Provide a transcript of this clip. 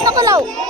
Tapos na.